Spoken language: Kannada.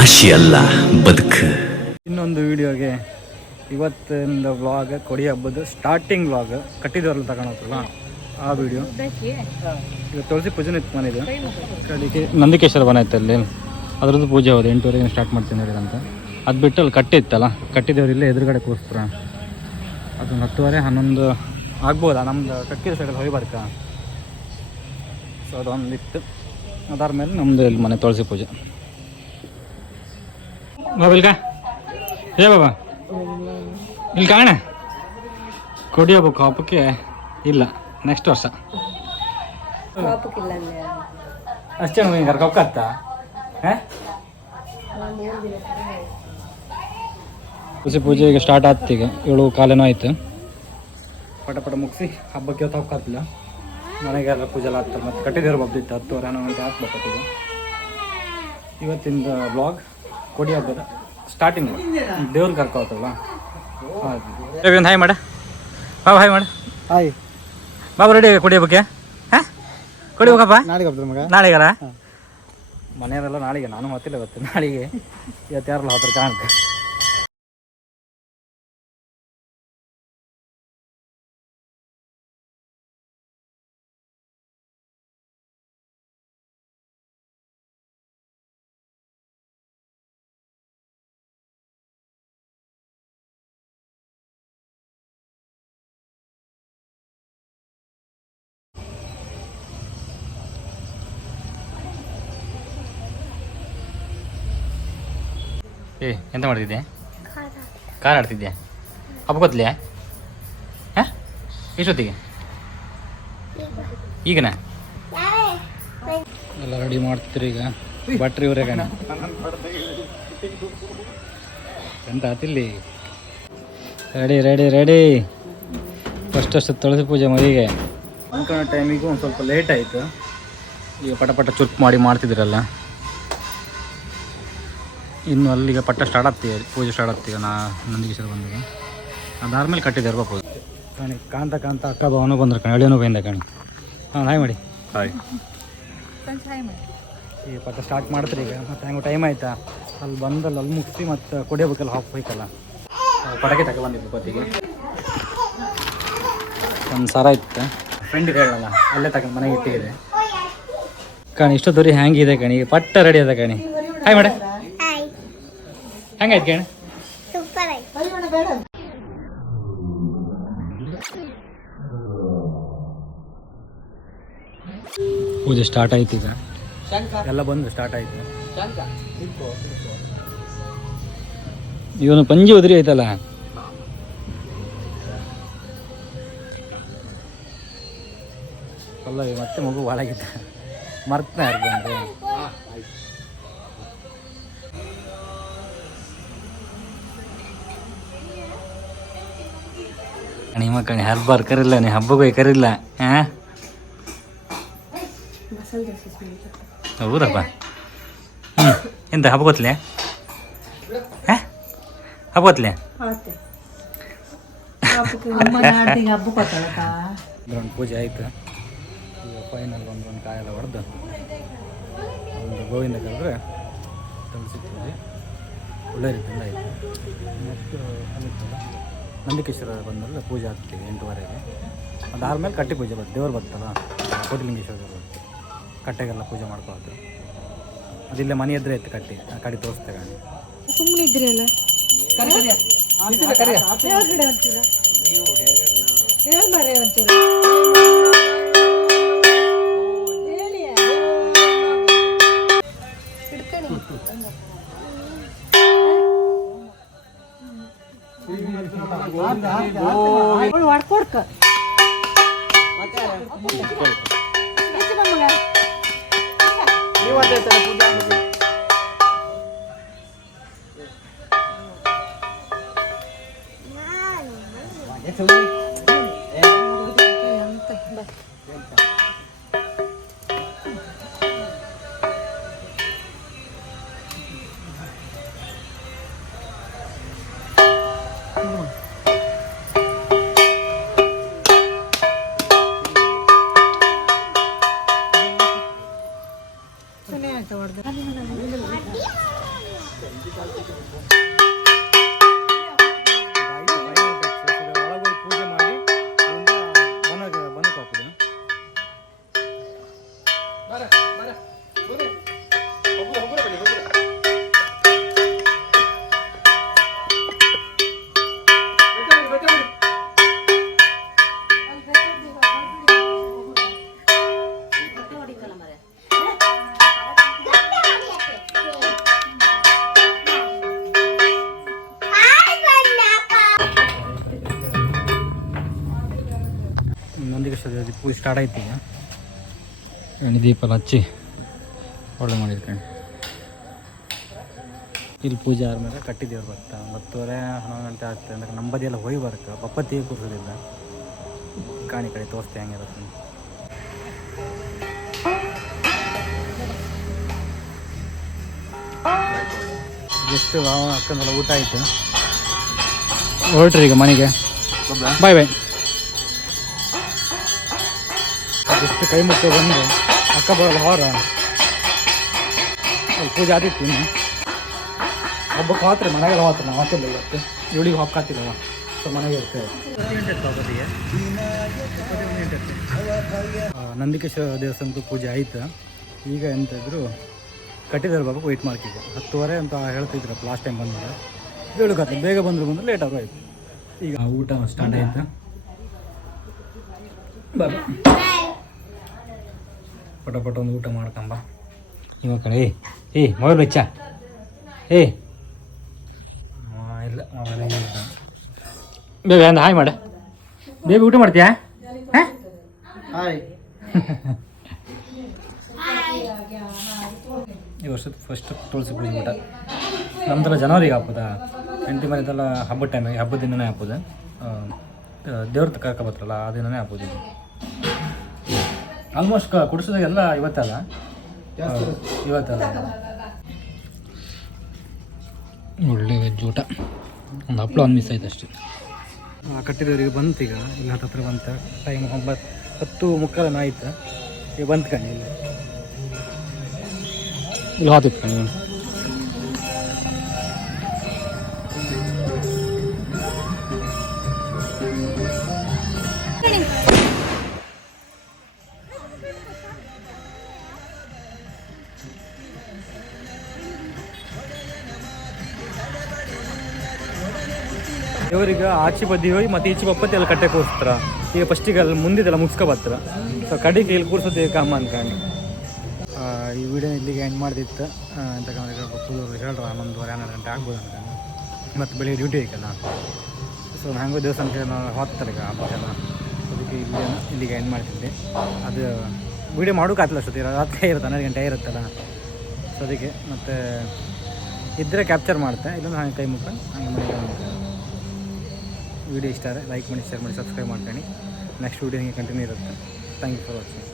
ಭಾಷೆ ಅಲ್ಲ ಬದುಕು. ಇನ್ನೊಂದು ವಿಡಿಯೋಗೆ ಇವತ್ತಿನ ವ್ಲಾಗ್ ಕೊಡಿ ಹಬ್ಬದ ಸ್ಟಾರ್ಟಿಂಗ್ ವ್ಲಾಗ್ ಕಟ್ಟಿದವ್ರಲ್ಲಿ ತಗೊಳತ್ತಲ್ಲ ಆ ವಿಡಿಯೋ. ಈಗ ತುಳಸಿ ಪೂಜೆನೂ ಇತ್ತು ಮನೆದು ಕಡೆಗೆ ನಂದಿಕೇಶ್ವರ ಬನ ಇತ್ತು ಅಲ್ಲಿ, ಅದ್ರದ್ದು ಪೂಜೆ ಹೌದು 8:30 ಸ್ಟಾರ್ಟ್ ಮಾಡ್ತೀನಿ ಹೇಳಿ ಅಂತ. ಅದು ಬಿಟ್ಟು ಅಲ್ಲಿ ಕಟ್ಟಿತ್ತಲ್ಲ, ಕಟ್ಟಿದವ್ರು ಇಲ್ಲೇ ಎದುರುಗಡೆ ಕೂರಿಸ್ತಾರೆ. ಅದೊಂದು 10:30-11 ಆಗ್ಬೋದಾ ನಮ್ದು ಕಟ್ಟಿದ ಸೈಡಲ್ಲಿ ಹೋಗಿ ಸೊ ಅದೊಂದಿತ್ತು. ಅದಾದ್ಮೇಲೆ ನಮ್ಮದು ಇಲ್ಲಿ ಮನೆ ತುಳಸಿ ಪೂಜೆ. ಬಾಬಿಲ್ಕಾ ಏ ಬಾಬಾ ಇಲ್ಲಿ ಕಾಣ ಕೊಡಿ ಹಬ್ಬಕ್ಕೆ ಹಬ್ಬಕ್ಕೆ ಇಲ್ಲ, ನೆಕ್ಸ್ಟ್ ವರ್ಷ ಅಷ್ಟೇ ಕರ್ಕೊಕ್ಕತ್ತ. ತುಳಸಿ ಪೂಜೆ ಈಗ ಸ್ಟಾರ್ಟ್ ಆಗ್ತಿ. ಈಗ 7:15 ಆಯ್ತು. ಪಟ ಮುಗಿಸಿ ಹಬ್ಬಕ್ಕೆ ಹೊತ್ತು ಹೋಗ್ತಿಲ್ಲ, ಮನೆಗೆಲ್ಲ ಪೂಜೆ ಎಲ್ಲ ಆಗ್ತಾರೆ. ಮತ್ತು ಕಟ್ಟಿದೇವ್ರು ಬಬ್ದಿತ್ತು 10:30-11 ಗಂಟೆ ಹಾಕ್ಬೇಕೀಗ. ಇವತ್ತಿಂದ ಬ್ಲಾಗ್ ಕೊಡಿ ಹಬ್ಬದ ಸ್ಟಾರ್ಟಿಂಗ್ ದೇವ್ರನ್ನ ಕರ್ಕೋತಲ್ಲ. ಒಂದು ಹಾಯ್ ಮಾಡ ಬಾಬಾ, ಹಾಯ್ ಮಾಡ. ಹಾಯ್ ಬಾಬಾ, ರೆಡಿ ಕೊಡಿ ಹಬ್ಬಕ್ಕೆ? ಹಾಂ ಕೊಡಿ ಹೋಗಪ್ಪ. ನಾಳೆಗಾರ ಮನೆಯವರೆಲ್ಲ ನಾಳೆಗೆ, ನಾನು ಗೊತ್ತಿಲ್ಲ ಇವತ್ತು ನಾಳೆಗೆ. ಇವತ್ತು ಯಾರಲ್ಲ ಹೋದ್ರೆ ಕಾಣಕ್ಕೆ. ಎಂತ ಮಾಡ್ತಿದ್ದೆ? ಕಾರ್ ಆಡ್ತಿದ್ಯಾ? ಹಬ್ಬ ಗೊತ್ತಲಿಯಾ? ಹಾಂ ಎಷ್ಟೊತ್ತಿಗೆ? ಈಗನಾ ಎಲ್ಲ ರೆಡಿ ಮಾಡ್ತಿರಿ. ಈಗ ಬ್ಯಾಟ್ರಿ ಇವರೇ ಕಣ ಎಂತ ಆತಿಲ್ಲಿ. ರೆಡಿ ಫಸ್ಟ್ ತುಳಸಿ ಪೂಜೆ ಮದುವೆಗೆ ಅನ್ಕೊಳ್ಳೋ ಟೈಮಿಗೂ ಒಂದು ಸ್ವಲ್ಪ ಲೇಟ್ ಆಯಿತು. ಈಗ ಪಟ ಚುರುಕು ಮಾಡ್ತಿದ್ರಲ್ಲ. ಇನ್ನು ಅಲ್ಲಿಗೆ ಪಟ್ಟ ಸ್ಟಾರ್ಟ್ ಆಗ್ತೀವಿ, ಪೂಜೆ ಸ್ಟಾರ್ಟ್ ಆಗ್ತೀವಿ. ನಂದಿಕೇಶ್ವರ ಬಂದಾಗ ಅದಾದ್ಮೇಲೆ ಕಟ್ಟಿದ್ದಾರೆ ಪೂಜೆ. ಕಣಿ ಕಾಂತ ಅಕ್ಕ ಭಾವನೂ ಬಂದ್ರೆ ಕಣಿ, ಅಳಿಯೋನು ಬಂದ ಕಣಿ. ಹಾಂ ಹಾಯ್ ಮಾಡಿ. ಹಾಯ್ ಈಗ ಪಟ್ಟ ಸ್ಟಾರ್ಟ್ ಮಾಡ್ತೀರಿ. ಈಗ ಮತ್ತು ಹೆಂಗೆ ಟೈಮ್ ಆಯ್ತಾ, ಅಲ್ಲಿ ಬಂದಲ್ಲಿ ಅಲ್ಲಿ ಮುಗಿಸಿ ಮತ್ತು ಕೊಡಿಯಬೇಕಲ್ಲ ಹೋಗ್ಬೇಕಲ್ಲ. ಪಟಾಕಿ ತಗೊಬಂದಿದ್ದು ಪತಿಗೆ ಒಂದು ಸರ ಇತ್ತು, ಫ್ರೆಂಡಿಗೆ ಹೇಳಲ್ಲ ಅಲ್ಲೇ ತಗೊಂಡು ಮನೆಗೆ ಇಟ್ಟಿದೆ ಕಣಿ. ಇಷ್ಟು ದೊರಿ ಹ್ಯಾಂಗಿದೆ ಕಣಿ, ಪಟ್ಟ ರೆಡಿ ಅದ ಕಣಿ. ಹಾಯ್ ಮಾಡ. ಹೆಂಗಾಯ್ತು ಕಣಿ? ಪೂಜೆ ಸ್ಟಾರ್ಟ್ ಆಯ್ತು. ಈಗ ಎಲ್ಲ ಬಂದು ಸ್ಟಾರ್ಟ್ ಆಯ್ತು. ಇವನು ಪಂಜಿ ಉದುರಿ ಆಯ್ತಲ್ಲ. ಅಲ್ಲ ಮತ್ತೆ ಮಗು ಭಾಳಾಗಿದ್ದ ಮರ್ತನ ಯಾರು ಬಂದರೆ. ನಿಮ್ಮ ಕಣಿ ಹರ್ಬಾರ್ ಕರಿಲ್ಲ, ನೀ ಹಬ್ಬಗೂ ಕರಿಲ್ಲ. ಹಾಂ ಹೌದಪ್ಪ. ಎಂತ ಹಬ್ಬ ಗೊತ್ತಲೇ? ಹಾಂ ಹಬ್ಬ ಗೊತ್ತಲೇ? ಒಂದು ಪೂಜೆ ಆಯ್ತು. ಈಗ ಫೈನಲ್ ಒಂದು ಕಾಯೆಲ್ಲ ಹೊಡೆದು ಒಂದು ಗೋವಿಂದ ಕರೆದ್ರೆ ತುಳಸಿ ಪೂಜೆ ಒಳ್ಳೆ ರೀತಿಯಿಂದ ಆಯಿತು. ಮತ್ತು ಅಲ್ಲಿತ್ತಲ್ಲ ನಂದಿಕೇಶ್ವರ ಬಂದಲ್ಲ ಪೂಜೆ ಆಗ್ತೀವಿ 8:30ಗೆ. ಅದಾದ್ಮೇಲೆ ಕಟ್ಟಿ ಪೂಜೆ ಬರ್ತದೆ. ದೇವ್ರು ಬರ್ತಲ್ಲ ಕೋಟಿಲಿಂಗೇಶ್ವರ ದೇವರು ಬರ್ತದೆ. ಕಟ್ಟೆಗೆಲ್ಲ ಪೂಜೆ ಮಾಡ್ಕೊಳ್ತೀವಿ. ಅದಿಲ್ಲೇ ಮನೆ ಎದುರೇ ಇತ್ತು ಕಟ್ಟಿ, ಆ ಕಡೆ ತೋರಿಸ್ತೇವೆ. ಸುಮ್ಮನೆ ಇದ್ರಿ ಅಲ್ಲ ಹೊಡ್ಕೊಡ್ಕ ಪೂಜೆ ಸ್ಟಾರ್ಟ್ ಆಯ್ತು ಈಗ. ಎಣ್ಣೆ ದೀಪ ಎಲ್ಲ ಹಚ್ಚಿ ಒಳ್ಳೆ ಮಾಡಿರ್ಕೊಂಡು ಇಲ್ಲಿ ಪೂಜೆ ಆದಮೇಲೆ ಕಟ್ಟಿದ್ದೇವ್ರು ಬರ್ತಾ 10:30 11 ಗಂಟೆ ಆಗ್ತದೆ. ಅಂದ್ರೆ ನಂಬದಿ ಎಲ್ಲ ಹೋಗಿ ಬರುತ್ತೆ. ಬಪ್ಪತ್ತಿಗೆ ಕೂರಿಸೋದಿಲ್ಲ. ಕಾಣಿ ಕಡೆ ತೋರಿಸ್ತೆ ಹೆಂಗಿರುತ್ತೆ. ಎಷ್ಟು ಅಕ್ಕಂದೆಲ್ಲ ಊಟ ಆಯಿತು, ಹೊರಟ್ರಿ ಈಗ ಮನೆಗೆ. ಬಾಯ್ ಬಾಯ್. ಎಷ್ಟು ಕೈ ಮುಟ್ಟು ಬಂದು ಅಕ್ಕ ಬರೋಲ್ಲ ಹೊರ ಅಲ್ಲಿ ಪೂಜೆ ಆದಿತ್ತು. ಇನ್ನು ಹಬ್ಬಕ್ಕೆ ಹೋತ್ರಿ ಮನೆಗೆಲ್ಲ ಹೋತ್ರಿ. ನಾವು ಹಾಕಿಲ್ಲ ಇವತ್ತು, ಇವಳಿಗೆ ಹಾಕಾತಿಲ್ಲವ, ಸೊ ಮನೆಗೆ ಇರ್ತೇವೆ. ನಂದಿಕೇಶ್ವರ ದೇವಸ್ಥಾನದ ಪೂಜೆ ಆಯ್ತು. ಈಗ ಎಂತಿದ್ರು ಕಟ್ಟಿದ್ದಾರೆ ಬಾಬು ವೆಯ್ಟ್ ಮಾಡ್ತಿದ್ದೆ. 10:30 ಅಂತ ಹೇಳ್ತಿದ್ರಪ್ಪ ಲಾಸ್ಟ್ ಟೈಮ್ ಬಂದರೆ. ಹೇಳಕತ್ತೆ ಬೇಗ ಬಂದರು ಲೇಟ್ ಆಗೋಯ್ತು. ಈಗ ಊಟ ಸ್ಟಾರ್ಟ್ ಆಯ್ತು. ಬಾಬಾ ಪಟ ಒಂದು ಊಟ ಮಾಡ್ಕೊಂಬ. ಇವ ಕಡೆ ಮೊಬೈಲ್ ಬೆಚ್ಚ ಇಲ್ಲ ಮೊಬೈಲ್ ಬೇಬಿ ಅಂದ ಹಾಯ್ ಮಾಡ. ಬೇಬಿ ಊಟ ಮಾಡ್ತೀಯಾ? ಹಾಯ್. ಈ ವರ್ಷದ ಫಸ್ಟ್ ತುಳಸಿ ಪೂಜೆ ಊಟ ನಮ್ದೆಲ್ಲ ಜನವರಿಗೆ ಹಾಕೋದ. ಹೆಂಡತಿ ಮನೆದೆಲ್ಲ ಹಬ್ಬದ ಟೈಮಿಗೆ, ಹಬ್ಬದ ದಿನನೇ ಹಾಕೋದು. ದೇವ್ರ ಕರ್ಕೊಬತ್ತಲ್ಲ ಆ ದಿನನೇ ಹಾಕೋದು. ಆಲ್ಮೋಸ್ಟ್ ಕುಡಿಸೋದಾಗೆಲ್ಲ ಇವತ್ತಲ್ಲ. ಒಳ್ಳೆ ವೆಜ್ ಊಟ. ಒಂದು ಹಪ್ಪಳ ಒಂದು ಮಿಸ್ ಆಯ್ತು ಅಷ್ಟೇ. ಕಟ್ಟಿದವರಿಗೆ ಬಂತು ಈಗ. ಇಲ್ಲಿ ಹತ್ರ ಬಂತು. ಟೈಮ್ 10:15 ಆಯ್ತು. ಈಗ ಬಂತು ಕಣಿ ಇಲ್ಲಿ ಹಾತಿತ್ತು ಕಣಿ. ದೇವರಿಗೆ ಆಚೆ ಬದಿ ಹೋಗಿ ಮತ್ತು ಈಚೆ ಬಪ್ಪತ್ತಿ ಎಲ್ಲ ಕಟ್ಟೆ ಕೂರಿಸ್ತಾರ. ಈಗ ಫಸ್ಟಿಗೆ ಅಲ್ಲಿ ಮುಂದಿದೆಲ್ಲ ಮುಗಿಸ್ಕೊ ಬರ್ತಾರ. ಸೊ ಕಡೆಗೆ ಇಲ್ಲಿ ಕೂರಿಸೋದು ಕಮ್ಮ ಅನ್ಕೊಂಡು ಈ ವಿಡಿಯೋ ಇಲ್ಲಿಗೆ ಎಂಡ್ ಮಾಡ್ದಿತ್ತು. ಅಂತಕಂದ್ರೆ ಕೂದಲು ಹೇಳ್ರ 11:30 ಗಂಟೆ ಆಗ್ಬೋದು ಅನ್ಕೊಂಡು. ಮತ್ತು ಬೆಳಿಗ್ಗೆ ಡ್ಯೂಟಿ ಐಕಲ್ಲ. ಸೊ ಹಂಗೋ ದೇವಸ್ಥಾನಕ್ಕೆ ನಾವು ಹೋಗ್ತಾರೆ ಈಗ ಹಬ್ಬಕ್ಕೆಲ್ಲ. ಅದಕ್ಕೆ ಇಲ್ಲಿಗೆ ಎಂಡ್ ಮಾಡ್ತಿದ್ದೆ. ಅದು ವೀಡಿಯೋ ಮಾಡೋಕ್ಕಾಗಲ್ಲ ಅಷ್ಟೊತ್ತಿ ರಾತ್ರಿ ಇರುತ್ತೆ, 12 ಗಂಟೆ ಇರುತ್ತಲ್ಲ. ಸೊ ಅದಕ್ಕೆ ಮತ್ತು ಇದ್ದರೆ ಕ್ಯಾಪ್ಚರ್ ಮಾಡ್ತೆ, ಇಲ್ಲಂದ್ರೆ ಹಂಗೆ ಕೈ ಮುಕ್ಕೊಂಡು ಹಂಗೆ ಮನೆಗೆ. ವಿಡಿಯೋ ಇಷ್ಟ ಆದರೆ ಲೈಕ್ ಮಾಡಿ, ಶೇರ್ ಮಾಡಿ, ಸಬ್ಸ್ಕ್ರೈಬ್ ಮಾಡ್ಕೊಂಡು. ನೆಕ್ಸ್ಟ್ ವೀಡಿಯೋ ಹಿಂಗೆ ಕಂಟಿನ್ಯೂ ಇರುತ್ತೆ. Thank you for watching.